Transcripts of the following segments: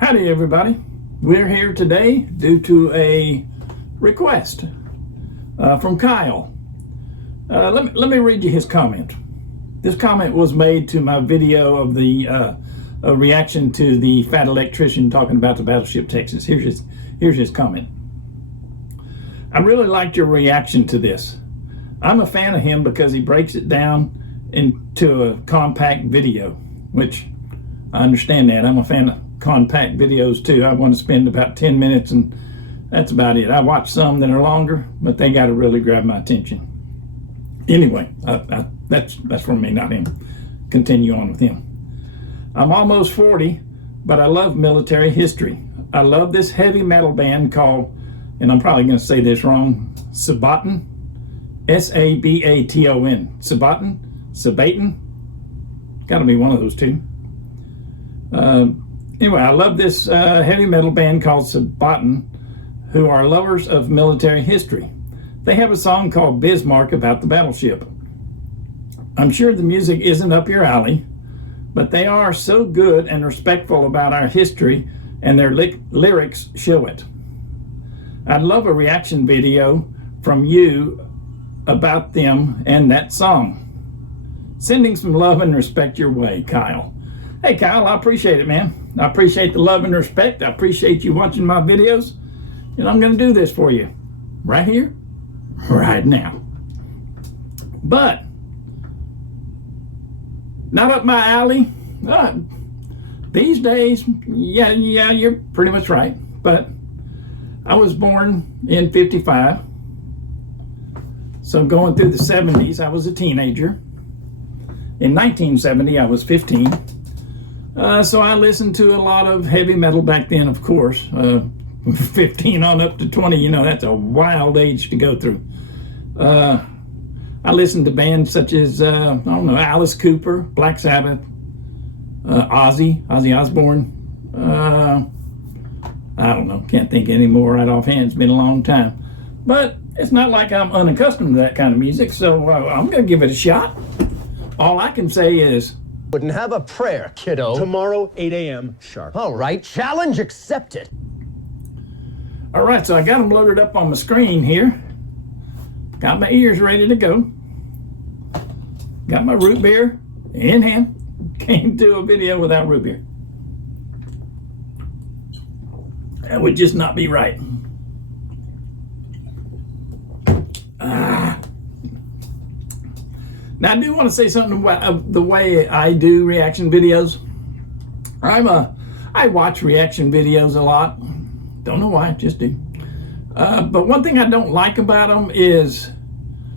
Howdy everybody. We're here today due to a request from Kyle. Let me read you his comment. This comment was made to my video of the reaction to the fat electrician talking about the Battleship Texas. Here's his comment. I really liked your reaction to this. I'm a fan of him because he breaks it down into a compact video, which I understand that. I'm a fan of compact videos too. I want to spend about 10 minutes and that's about it. I watch some that are longer, but they got to really grab my attention. Anyway, that's for me, not him. Continue on with him. I'm almost 40, but I love military history. I love this heavy metal band called, and I'm probably going to say this wrong, SABATON, S-A-B-A-T-O-N. SABATON? Got to be one of those two. Anyway, I love this heavy metal band called SABATON, who are lovers of military history. They have a song called Bismarck about the battleship. I'm sure the music isn't up your alley, but they are so good and respectful about our history, and their lyrics show it. I'd love a reaction video from you about them and that song. Sending some love and respect your way, Kyle. Hey Kyle, I appreciate it, man. I appreciate the love and respect. I appreciate you watching my videos. And I'm going to do this for you right here, right now. But not up my alley. These days, yeah, you're pretty much right. But I was born in 55. So going through the 70s, I was a teenager. In 1970, I was 15. So I listened to a lot of heavy metal back then, of course. 15 on up to 20, you know, that's a wild age to go through. I listened to bands such as, I don't know, Alice Cooper, Black Sabbath, Ozzy Osbourne. I don't know, can't think anymore right offhand. It's been a long time. But it's not like I'm unaccustomed to that kind of music, so I'm going to give it a shot. All I can say is, wouldn't have a prayer, kiddo. Tomorrow, 8 a.m. sharp. All right, challenge accepted. All right, so I got them loaded up on my screen here. Got my ears ready to go. Got my root beer in hand. Can't do a video without root beer. That would just not be right. Now, I do want to say something about the way I do reaction videos. I watch reaction videos a lot. Don't know why, just do. But one thing I don't like about them is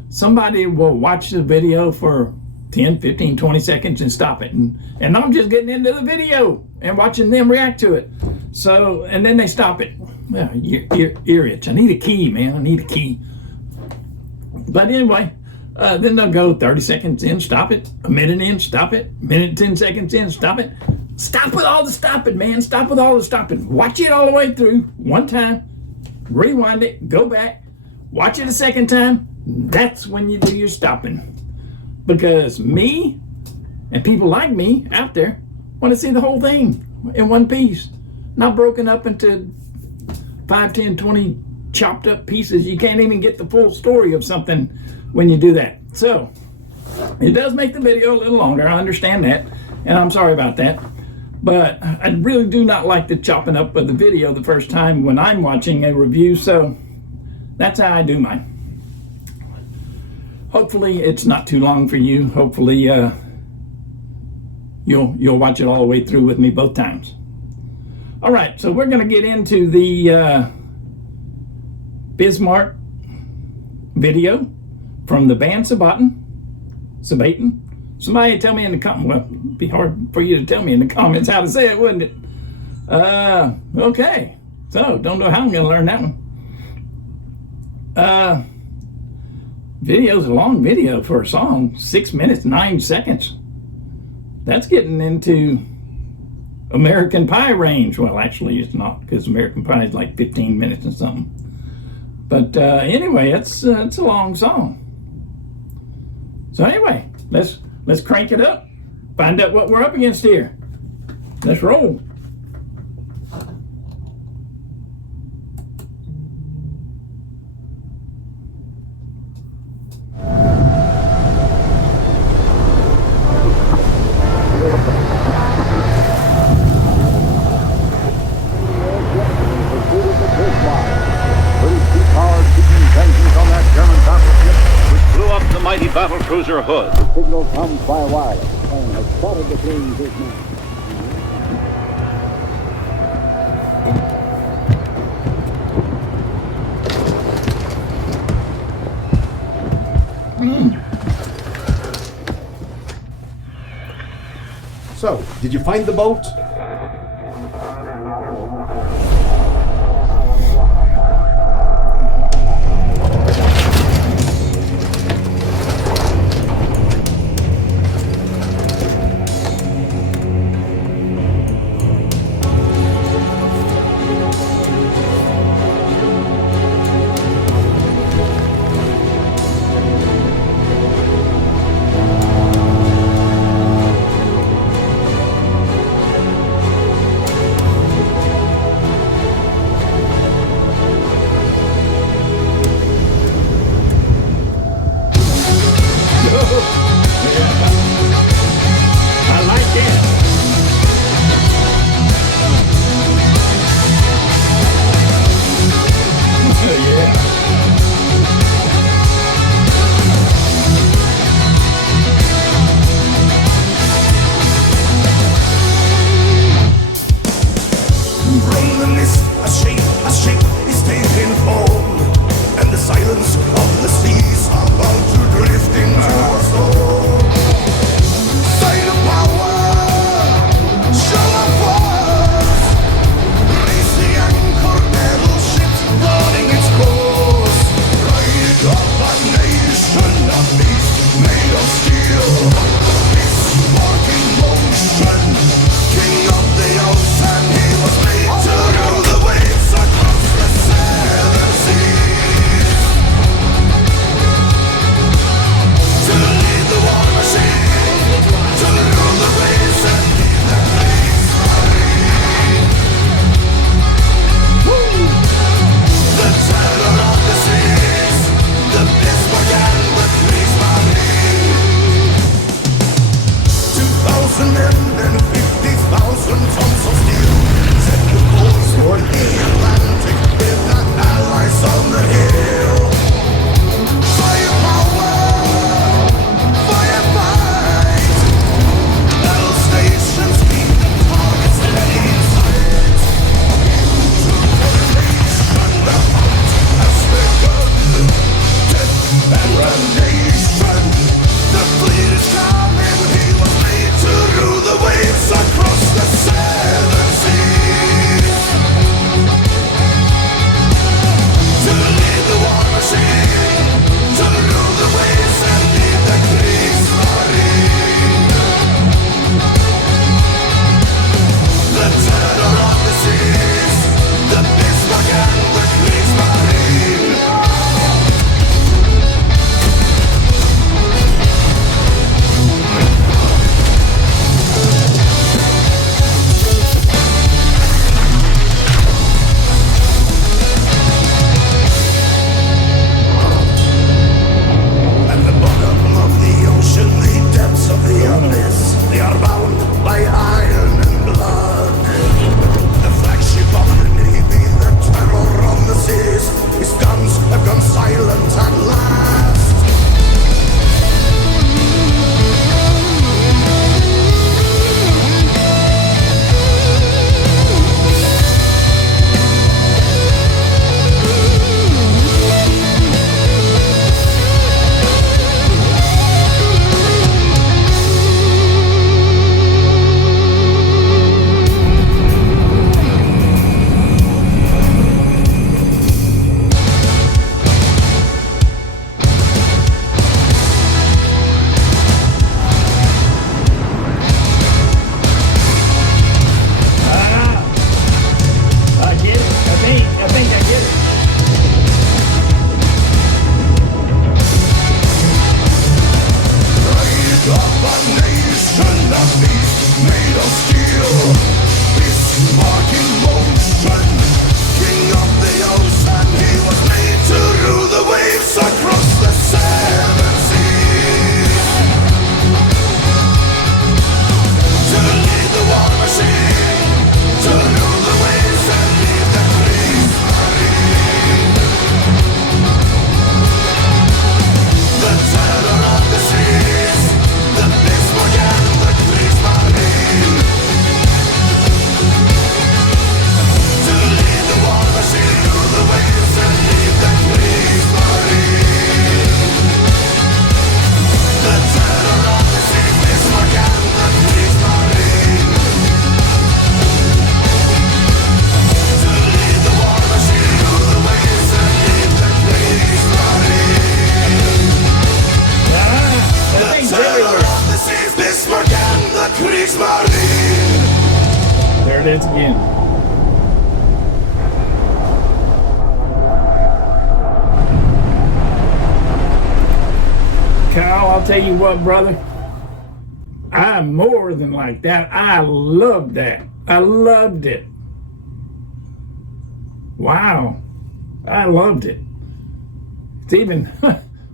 somebody will watch the video for 10, 15, 20 seconds and stop it. And I'm just getting into the video and watching them react to it. So, and then they stop it. Well, ear itch. I need a key, man. I need a key. But anyway, then they'll go 30 seconds in, stop it. A minute in, stop it. Minute, 10 seconds in, stop it. Stop with all the stopping, man. Stop with all the stopping. Watch it all the way through one time. Rewind it. Go back. Watch it a second time. That's when you do your stopping. Because me and people like me out there want to see the whole thing in one piece. Not broken up into 5, 10, 20 chopped up pieces. You can't even get the full story of something when you do that. So it does make the video a little longer. I understand that. And I'm sorry about that. But I really do not like the chopping up of the video the first time when I'm watching a review. So that's how I do mine. Hopefully it's not too long for you. Hopefully you'll watch it all the way through with me both times. All right, so we're going to get into the Bismarck video from the band SABATON. Somebody tell me in the comments. Well, it'd be hard for you to tell me in the comments how to say it, wouldn't it? Okay, so don't know how I'm going to learn that one. Video's a long video for a song, 6 minutes, 9 seconds. That's getting into American Pie range. Well, actually it's not, because American Pie is like 15 minutes or something. But anyway, it's a long song. So anyway, let's crank it up, find out what we're up against here. Let's roll. So, did you find the boat? There it is again. Kyle, I'll tell you what, brother. I'm more than like that. I loved that. I loved it. Wow. I loved it. It's even,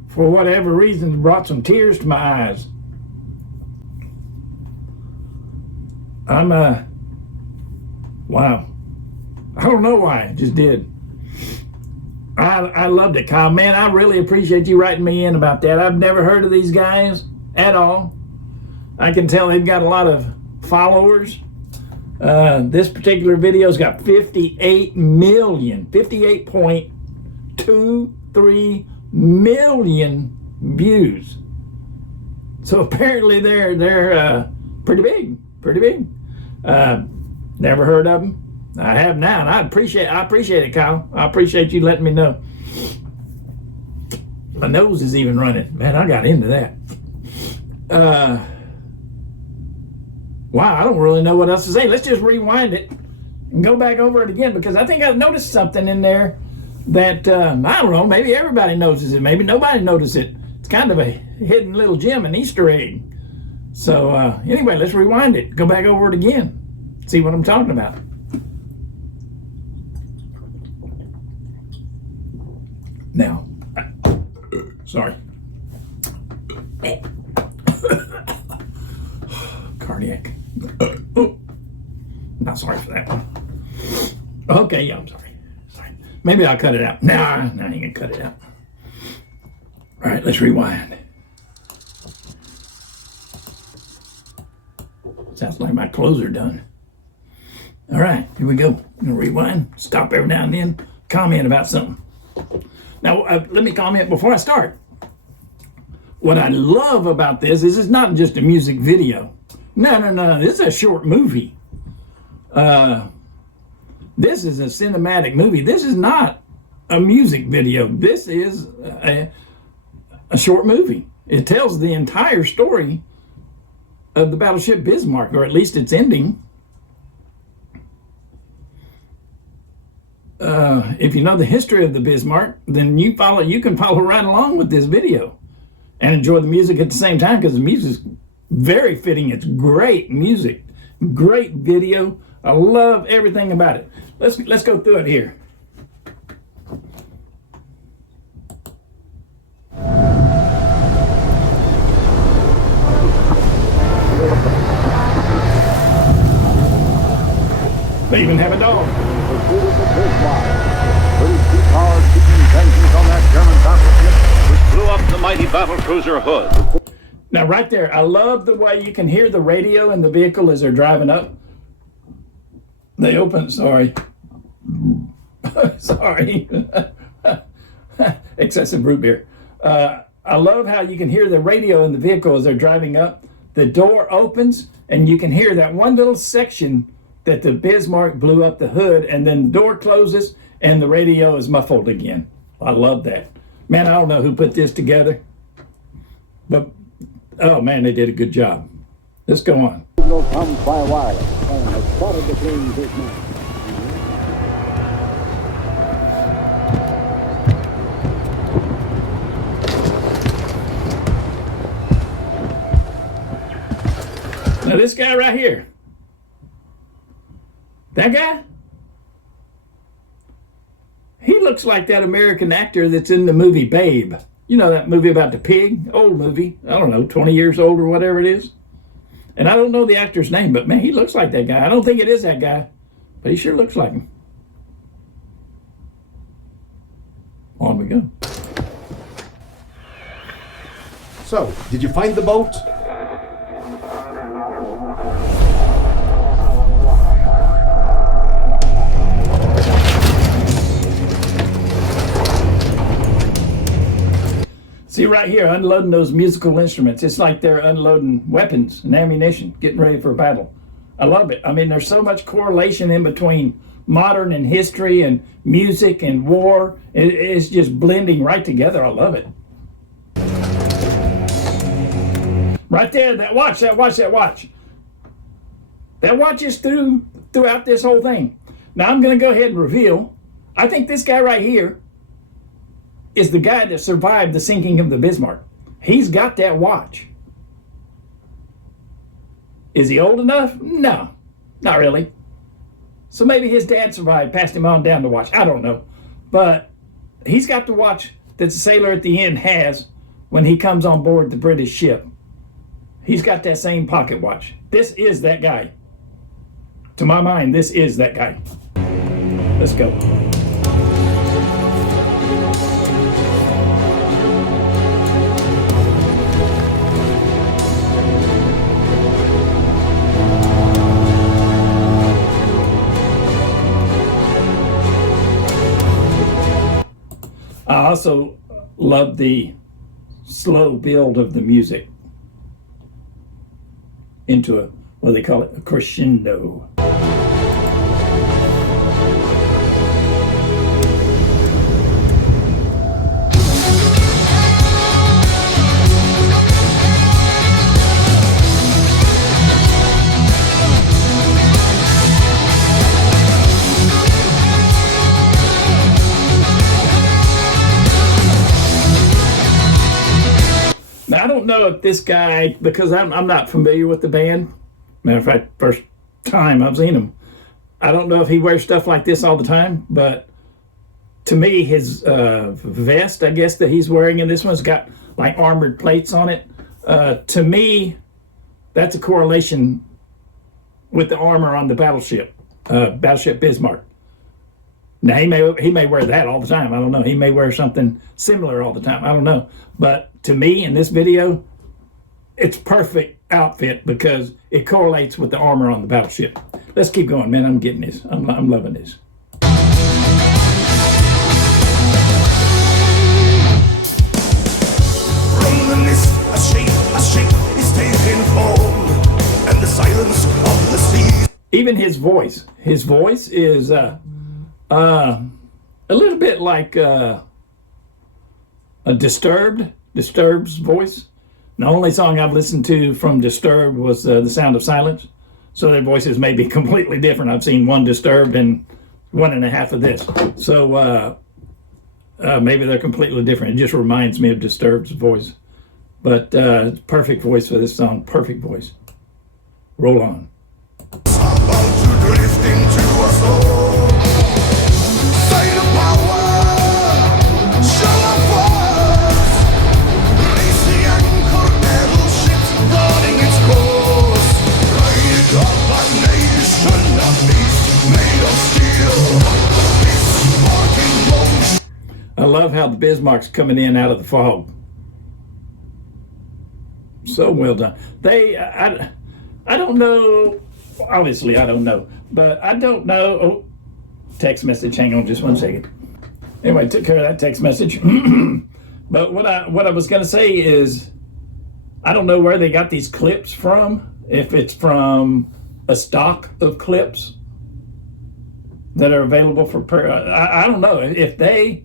for whatever reason, brought some tears to my eyes. Wow. I don't know why. I just did. I loved it, Kyle. Man, I really appreciate you writing me in about that. I've never heard of these guys at all. I can tell they've got a lot of followers. This particular video's got 58.23 million views. So apparently they're pretty big. Never heard of them. I have now, and I appreciate it, Kyle. I appreciate you letting me know. My nose is even running. Man, I got into that. Wow, I don't really know what else to say. Let's just rewind it and go back over it again, because I think I noticed something in there that, I don't know, maybe everybody notices it. Maybe nobody noticed it. It's kind of a hidden little gem, an Easter egg. So anyway, let's rewind it. Go back over it again. See what I'm talking about. Now, sorry. Cardiac. Not sorry for that one. Okay, yeah, I'm sorry. Maybe I'll cut it out. Nah, I ain't gonna cut it out. All right, let's rewind. Sounds like my clothes are done. All right, here we go. I'm gonna rewind. Stop every now and then. Comment about something. Now, let me comment before I start. What I love about this is it's not just a music video. No. This is a short movie. This is a cinematic movie. This is not a music video. This is a short movie. It tells the entire story of the battleship Bismarck, or at least its ending. If you know the history of the Bismarck, then you can follow right along with this video and enjoy the music at the same time, because the music's very fitting. It's great music, great video. I love everything about it. Let's go through it here. They even have a dog. On that German battleship, which blew up the mighty battlecruiser Hood. Now, right there, I love the way you can hear the radio in the vehicle as they're driving up. They open, sorry. Sorry. Excessive root beer. I love how you can hear the radio in the vehicle as they're driving up. The door opens, and you can hear that one little section that the Bismarck blew up the hood, and then the door closes, and the radio is muffled again. I love that. Man, I don't know who put this together, but, oh man, they did a good job. Let's go on. Signal comes by wireless and has spotted the planes this morning. Now this guy right here, that guy, he looks like that American actor that's in the movie Babe. You know, that movie about the pig, old movie, I don't know, 20 years old or whatever it is. And I don't know the actor's name, but man, he looks like that guy. I don't think it is that guy, but he sure looks like him. On we go. So, did you find the boat? See right here, unloading those musical instruments. It's like they're unloading weapons and ammunition, getting ready for a battle. I love it. I mean, there's so much correlation in between modern and history and music and war. It's just blending right together. I love it. Right there, that watch. That watch is through throughout this whole thing. Now I'm going to go ahead and reveal, I think this guy right here is the guy that survived the sinking of the Bismarck. He's got that watch. Is he old enough? No, not really. So maybe his dad survived, passed him on down the watch. I don't know. But he's got the watch that the sailor at the end has when he comes on board the British ship. He's got that same pocket watch. This is that guy. To my mind, this is that guy. Let's go. I also love the slow build of the music into a, what do they call it, a crescendo. Now, I don't know if this guy, because I'm not familiar with the band. Matter of fact, first time I've seen him. I don't know if he wears stuff like this all the time, but to me, his vest, I guess, that he's wearing in this one's got like armored plates on it. To me, that's a correlation with the armor on the battleship Bismarck. Now, he may wear that all the time. I don't know. He may wear something similar all the time. I don't know. But to me, in this video, it's perfect outfit because it correlates with the armor on the battleship. Let's keep going, man. I'm getting this. I'm loving this. From the mist, a shape is taking form, and the silence of the sea. Even his voice is a little bit like a Disturbed's voice. The only song I've listened to from Disturbed was The Sound of Silence. So their voices may be completely different. I've seen one Disturbed and 1.5 of this. So maybe they're completely different. It just reminds me of Disturbed's voice. But perfect voice for this song. Perfect voice. Roll on. About to drift into a storm. Sign of power, show of force. Raise the anchor, battleships running its course. Ride up a nation of beasts made of steel. Bismarck in motion. I love how the Bismarck's coming in out of the fog. So well done. I don't know. Obviously, I don't know. But I don't know. Oh, text message. Hang on just 1 second. Anyway, took care of that text message. But what I was going to say is, I don't know where they got these clips from. If it's from a stock of clips that are available for, I don't know. If they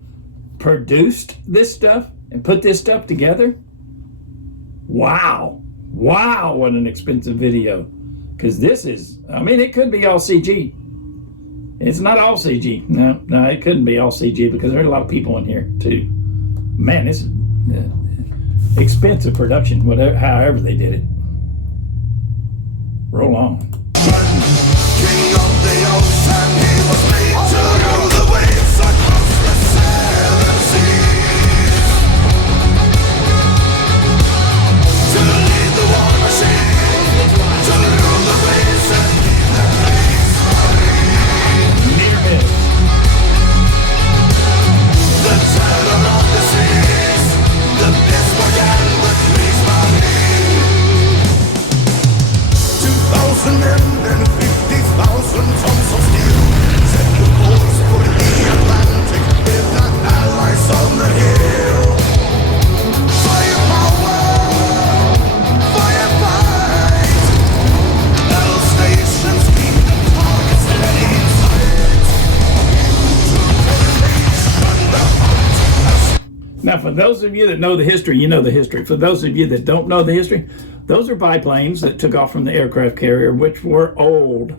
produced this stuff and put this stuff together, wow, what an expensive video. Because this is, I mean, it could be all CG. It's not all CG. No, it couldn't be all CG because there are a lot of people in here too. Man, it's expensive production, however they did it. Roll on. King of the ocean, he was made to rule the waves across the seven seas. To lead the war machine, to rule the waves and keep the place free. Near miss. The terror of the seas, the Bismarck and the Kriegsmarine. 2,000 men and 50,000 tons of steel set the course for the Atlantic with the Allies on the hill. Firepower, firefight. Battle stations keep the targets steady in sight. Now, for those of you that know the history, you know the history. For those of you that don't know the history, those are biplanes that took off from the aircraft carrier, which were old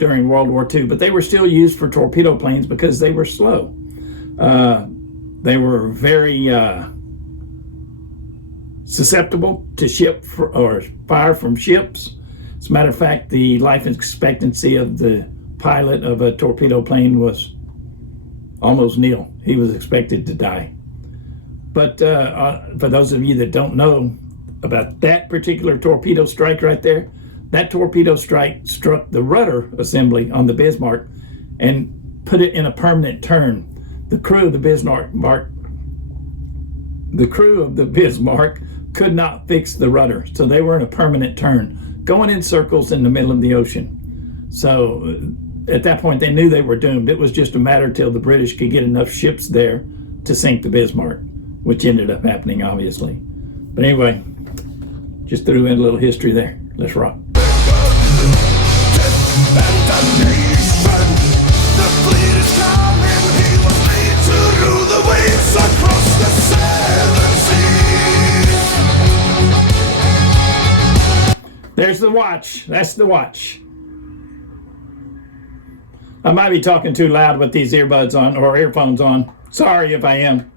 during World War II, but they were still used for torpedo planes because they were slow. They were very susceptible to or fire from ships. As a matter of fact, the life expectancy of the pilot of a torpedo plane was almost nil. He was expected to die. But for those of you that don't know about that particular torpedo strike right there, that torpedo strike struck the rudder assembly on the Bismarck and put it in a permanent turn. The crew of the Bismarck could not fix the rudder, so they were in a permanent turn, going in circles in the middle of the ocean. So at that point, they knew they were doomed. It was just a matter till the British could get enough ships there to sink the Bismarck, which ended up happening, obviously. But anyway, just threw in a little history there. Let's rock. There's the watch. That's the watch. I might be talking too loud with these earbuds on or earphones on. Sorry if I am.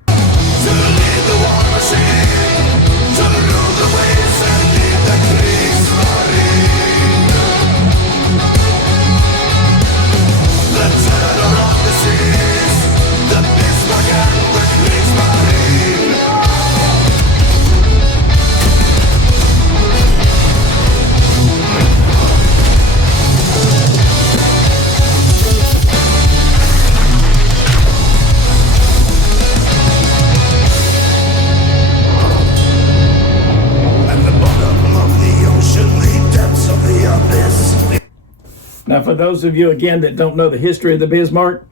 Now, for those of you, again, that don't know the history of the Bismarck,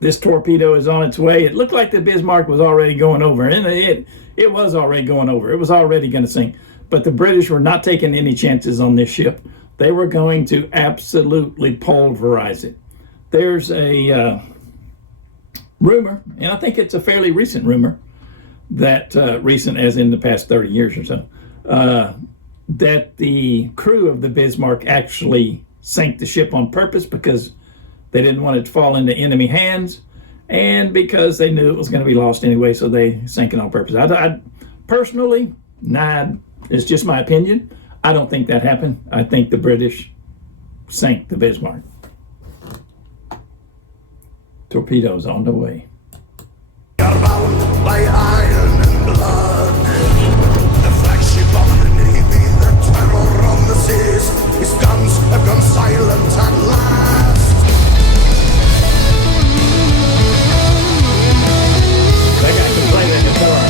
this torpedo is on its way. It looked like the Bismarck was already going over, and it was already going over. It was already going to sink. But the British were not taking any chances on this ship. They were going to absolutely pulverize it. There's a rumor, and I think it's a fairly recent rumor, that recent as in the past 30 years or so, that the crew of the Bismarck actually sank the ship on purpose because they didn't want it to fall into enemy hands, and because they knew it was going to be lost anyway, so they sank it on purpose. I personally, it's just my opinion, I don't think that happened. I think the British sank the Bismarck. Torpedoes on the way. Bound by iron and blood, the flagship of the Navy, the terror on the seas, his guns have gone silent at last. That guy can play that guitar.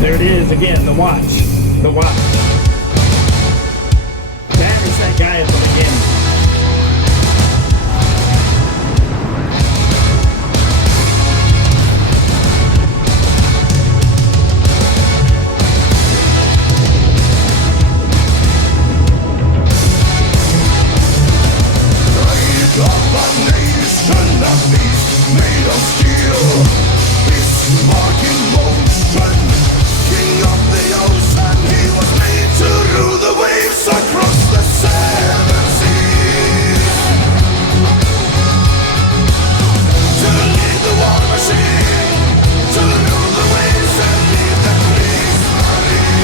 There it is again, the watch. The watch. That is that guy at the beginning. Pride of a nation, a beast made of steel, Bismarck in motion, king of the ocean, he was made to rule the waves across the seven seas, to lead the war machine, to rule the waves and lead the Kriegsmarine,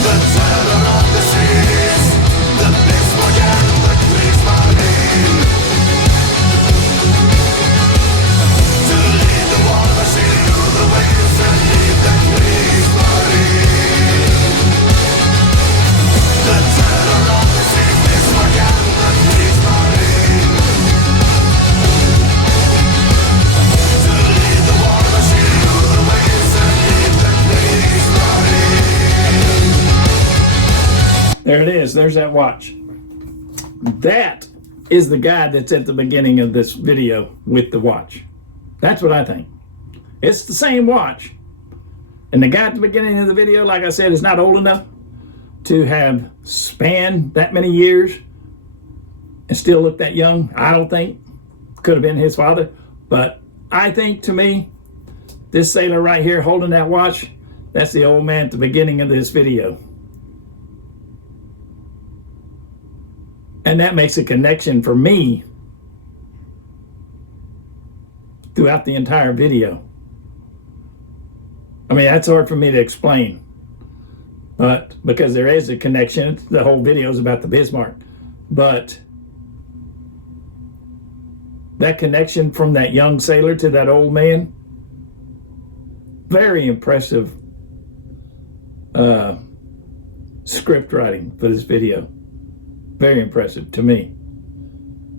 the terror of the seas, the Bismarck and the Kriegsmarine, to lead the war machine through the waves and lead the Kriegsmarine, the terror of the seas, Bismarck and the Kriegsmarine, to lead the war machine through the waves and lead the Kriegsmarine. There it is. There's that watch. That is the guy that's at the beginning of this video with the watch. That's what I think. It's the same watch. And the guy at the beginning of the video, like I said, is not old enough to have spanned that many years and still look that young. I don't think. Could have been his father. But I think, to me, this sailor right here holding that watch, that's the old man at the beginning of this video. And that makes a connection for me throughout the entire video. I mean, that's hard for me to explain. But because there is a connection, the whole video is about the Bismarck. But that connection from that young sailor to that old man, very impressive script writing for this video. Very impressive to me.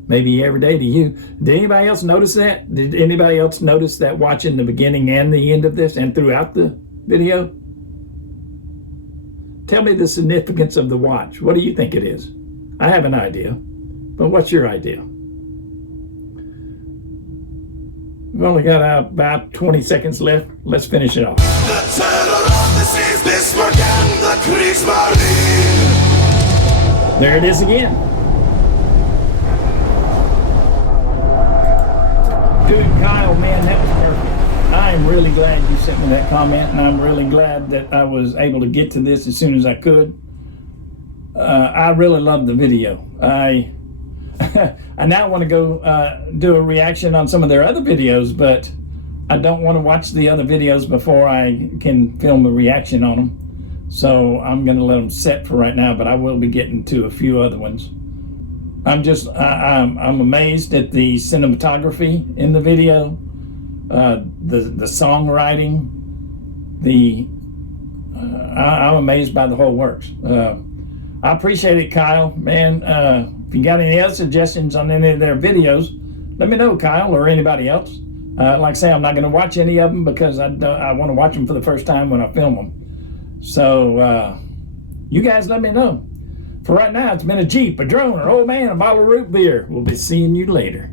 Maybe every day to you. Did anybody else notice that? Did anybody else notice that watching the beginning and the end of this and throughout the video? Tell me the significance of the watch. What do you think it is? I have an idea, but what's your idea? We've only got about 20 seconds left. Let's finish it off. The terror of the seas, Bismarck and the Kriegsmarine. There it is again. Dude, Kyle, man, that was perfect. I'm really glad you sent me that comment, and I'm really glad that I was able to get to this as soon as I could. I really loved the video. I now want to go do a reaction on some of their other videos, but I don't want to watch the other videos before I can film a reaction on them. So I'm going to let them set for right now, but I will be getting to a few other ones. I'm amazed at the cinematography in the video, the songwriting, I'm amazed by the whole works. I appreciate it, Kyle, man. If you got any other suggestions on any of their videos, let me know, Kyle, or anybody else. Like I say, I'm not going to watch any of them because I want to watch them for the first time when I film them. So you guys let me know. For right now, it's been a Jeep, a drone, an old man, a bottle of root beer. We'll be seeing you later.